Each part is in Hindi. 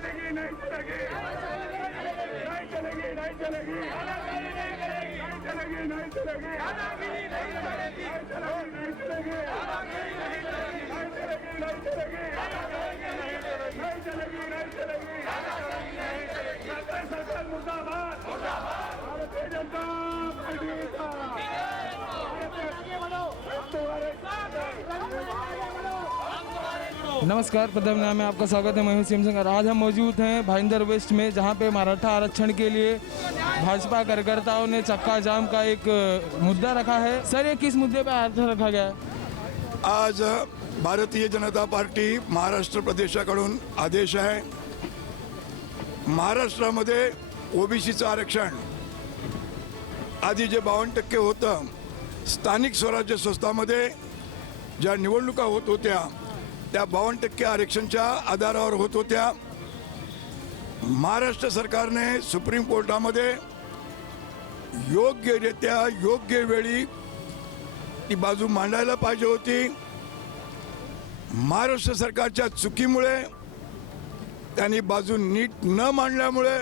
चलेगी नहीं चलेगी नहीं चलेगी नहीं चलेगी नहीं चलेगी नहीं चलेगी नहीं चलेगी नहीं चलेगी नहीं चलेगी नहीं चलेगी सरकार मुर्दाबाद भारतीय जनता पार्टी का नमस्कार, प्रथम नाम में आपका स्वागत है। मैं हूं सिंह और आज हम मौजूद हैं भाईंदर वेस्ट में, जहां पे मराठा आरक्षण के लिए भाजपा कार्यकर्ताओं ने चक्का जाम का एक मुद्दा रखा है। सर, ये किस मुद्दे पे आरक्षण रखा गया है? आज भारतीय जनता पार्टी महाराष्ट्र प्रदेशाकडून आदेश आहे, महाराष्ट्रामध्ये ओबीसीचं आरक्षण आधी जे 52% होतं, स्थानिक स्वराज्य संस्थांमध्ये ज्या निवडणुका होत होत्या त्या 52% आरक्षणच्या आधारावर होत होत्या। महाराष्ट्र सरकारने सुप्रीम कोर्टामध्ये योग्यरित्या योग्य वेळी ती बाजू मांडायला पाहिजे होती। महाराष्ट्र सरकारच्या चुकीमुळे त्यांनी बाजू नीट न मांडल्यामुळे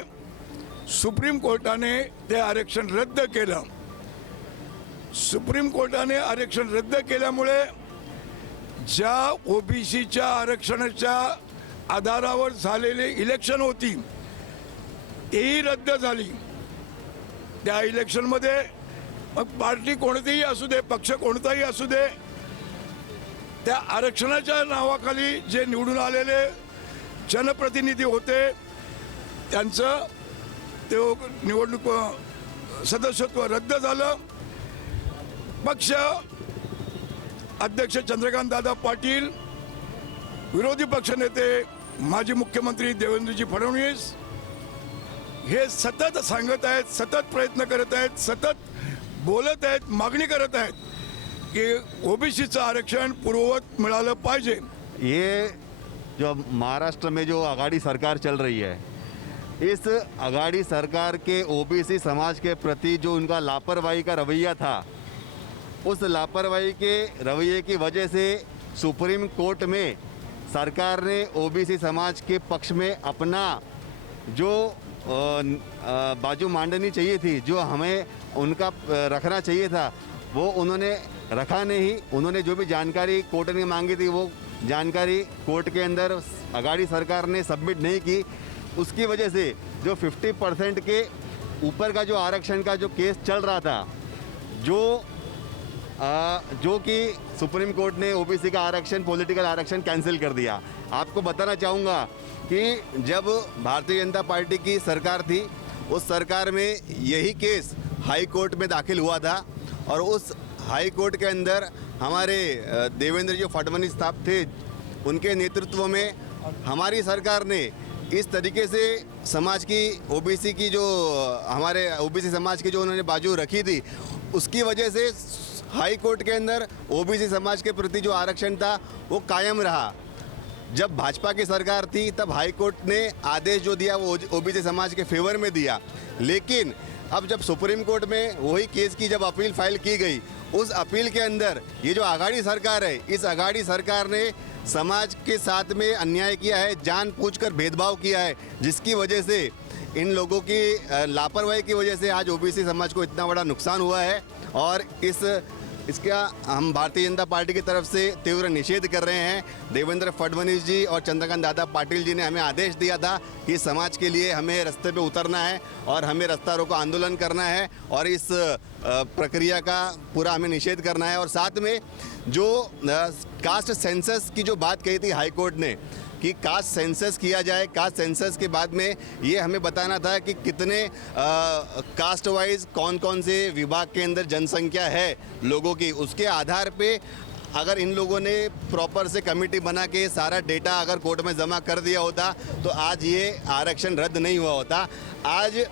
सुप्रीम कोर्टाने ते आरक्षण रद्द केलं। सुप्रीम कोर्टाने आरक्षण रद्द केल्यामुळे ज्या ओबीसीच्या आरक्षणाच्या आधारावर झालेली इलेक्शन होती तीही रद्द झाली। त्या इलेक्शनमध्ये मग पार्टी कोणतीही असू दे, पक्ष कोणताही असू दे, त्या आरक्षणाच्या नावाखाली जे निवडून आलेले जनप्रतिनिधी होते त्यांचं ते निवडणूक सदस्यत्व रद्द झालं। पक्ष अध्यक्ष चंद्रकांत दादा पाटील, विरोधी पक्षनेते माजी मुख्यमंत्री देवेंद्रजी फडणवीस हे सतत सांगत आहेत, सतत प्रयत्न करत आहेत, सतत बोलत आहेत, मागणी करत आहेत की ओबीसीचं आरक्षण पूर्ववत मिळालं पाहिजे। ये जो महाराष्ट्र में जो आघाड़ी सरकार चल रही है, इस आघाड़ी सरकार के ओबीसी समाज के प्रति जो उनका लापरवाही का रवैया था, उस लापरवाही के रवैये की वजह से सुप्रीम कोर्ट में सरकार ने ओबीसी समाज के पक्ष में अपना जो बाजू मांडनी चाहिए थी, जो हमें उनका रखना चाहिए था, वो उन्होंने रखा नहीं। उन्होंने जो भी जानकारी कोर्ट ने मांगी थी वो जानकारी कोर्ट के अंदर आघाड़ी सरकार ने सबमिट नहीं की। उसकी वजह से जो 50% के ऊपर का जो आरक्षण का जो केस चल रहा था, जो कि सुप्रीम कोर्ट ने ओबीसी का आरक्षण, पॉलिटिकल आरक्षण कैंसिल कर दिया। आपको बताना चाहूँगा कि जब भारतीय जनता पार्टी की सरकार थी, उस सरकार में यही केस हाई कोर्ट में दाखिल हुआ था और उस हाई कोर्ट के अंदर हमारे देवेंद्र जी फडणवीस साहब थे, उनके नेतृत्व में हमारी सरकार ने इस तरीके से समाज की ओबीसी की जो हमारे ओबीसी समाज की जो उन्होंने बाजू रखी थी, उसकी वजह से हाई कोर्ट के अंदर ओबीसी समाज के प्रति जो आरक्षण था वो कायम रहा। जब भाजपा की सरकार थी तब हाई कोर्ट ने आदेश जो दिया वो ओबीसी समाज के फेवर में दिया, लेकिन अब जब सुप्रीम कोर्ट में वही केस की जब अपील फाइल की गई, उस अपील के अंदर ये जो आघाड़ी सरकार है, इस आघाड़ी सरकार ने समाज के साथ में अन्याय किया है, जानबूझकर भेदभाव किया है, जिसकी वजह से इन लोगों की लापरवाही की वजह से आज ओबीसी समाज को इतना बड़ा नुकसान हुआ है। और इसका हम भारतीय जनता पार्टी की तरफ से तीव्र निषेध कर रहे हैं। देवेंद्र फडणवीस जी और चंद्रकांत दादा पाटिल जी ने हमें आदेश दिया था कि समाज के लिए हमें रास्ते पे उतरना है और हमें रास्ता रोको आंदोलन करना है और इस प्रक्रिया का पूरा हमें निषेध करना है। और साथ में जो कास्ट सेंसस की जो बात कही थी हाई कोर्ट ने कि कास्ट सेंसस किया जाए, कास्ट सेंसस के बाद में ये हमें बताना था कि कितने कास्ट वाइज कौन कौन से विभाग के अंदर जनसंख्या है लोगों की, उसके आधार पे अगर इन लोगों ने प्रॉपर से कमेटी बना के सारा डेटा अगर कोर्ट में जमा कर दिया होता तो आज ये आरक्षण रद्द नहीं हुआ होता। आज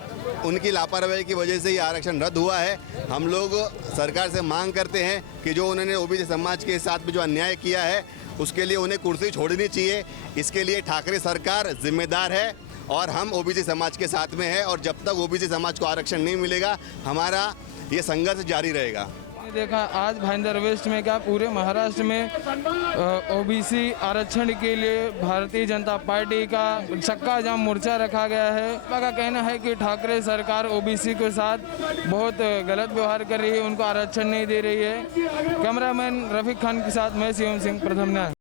उनकी लापरवाही की वजह से ये आरक्षण रद्द हुआ है। हम लोग सरकार से मांग करते हैं कि जो उन्होंने ओबीसी समाज के साथ में जो अन्याय किया है उसके लिए उन्हें कुर्सी छोड़नी चाहिए। इसके लिए ठाकरे सरकार जिम्मेदार है और हम ओबीसी समाज के साथ में है और जब तक ओबीसी समाज को आरक्षण नहीं मिलेगा हमारा ये संघर्ष जारी रहेगा। देखा आज भाईंदर वेस्ट में क्या पूरे महाराष्ट्र में ओबीसी आरक्षण के लिए भारतीय जनता पार्टी का चक्का जाम मोर्चा रखा गया है। भाजपा का कहना है कि ठाकरे सरकार ओबीसी के साथ बहुत गलत व्यवहार कर रही है, उनको आरक्षण नहीं दे रही है। कैमरामैन रफीक खान के साथ मैं शिवम सिंह, प्रथम न्याय।